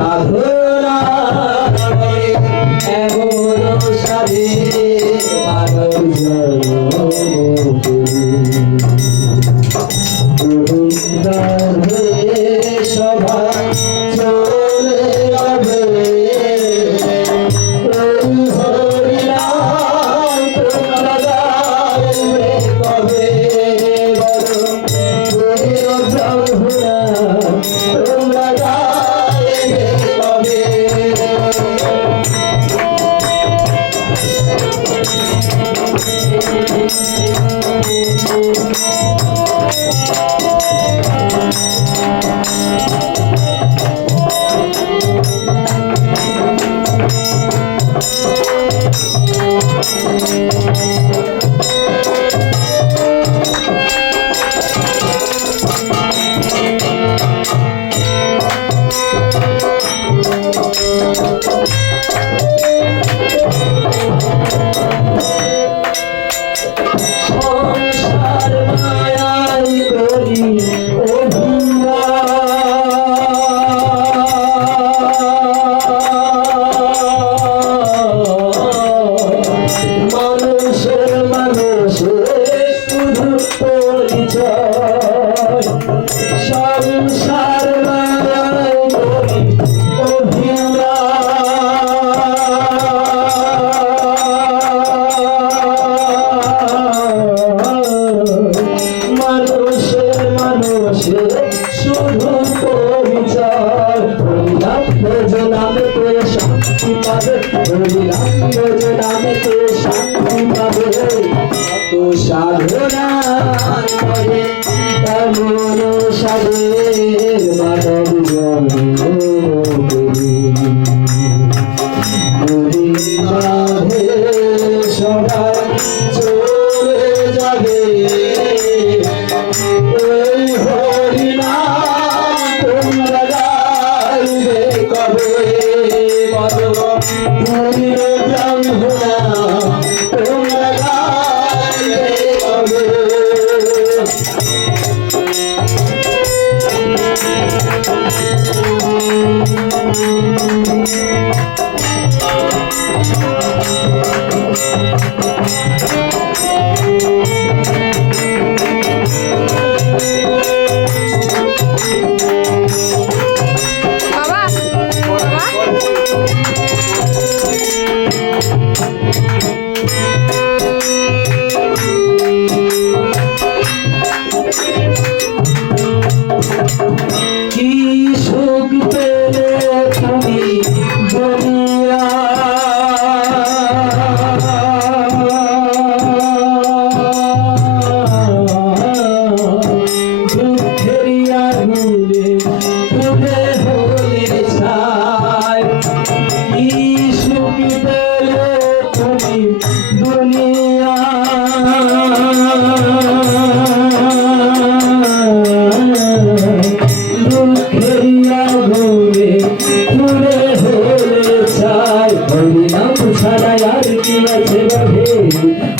साधु শান্তি পাবে। হরিনাম নামেতে শান্তি পাবে। কত সাধনার পরে এমন সাধে।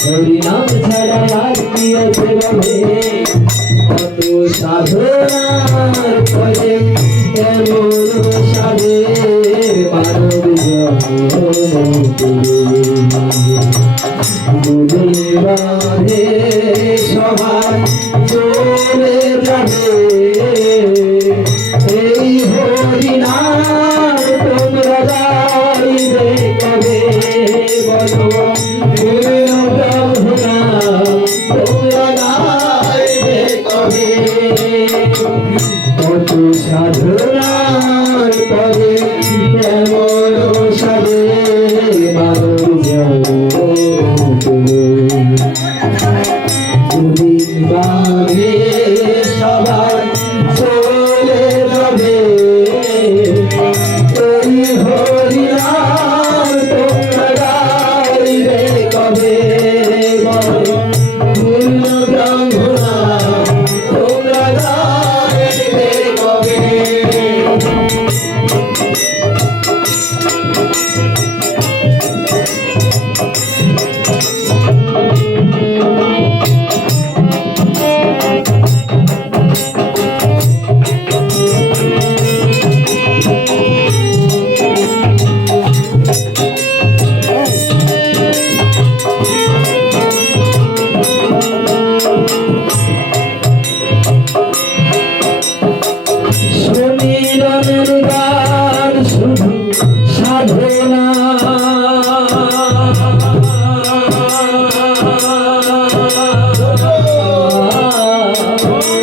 হরি নাম ছাড়া আর কি আছে বলে? কত সাধনার পরে এমন সাধে? মানব বাধে সবাই চলে যাবে এই হরি নাম তোমরা যাইবে কবে বলো?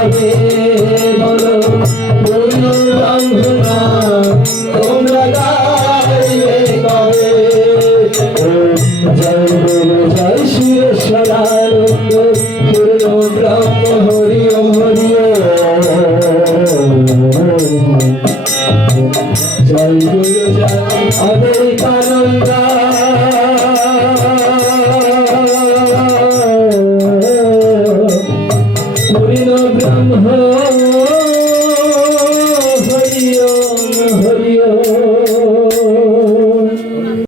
বলো বলো।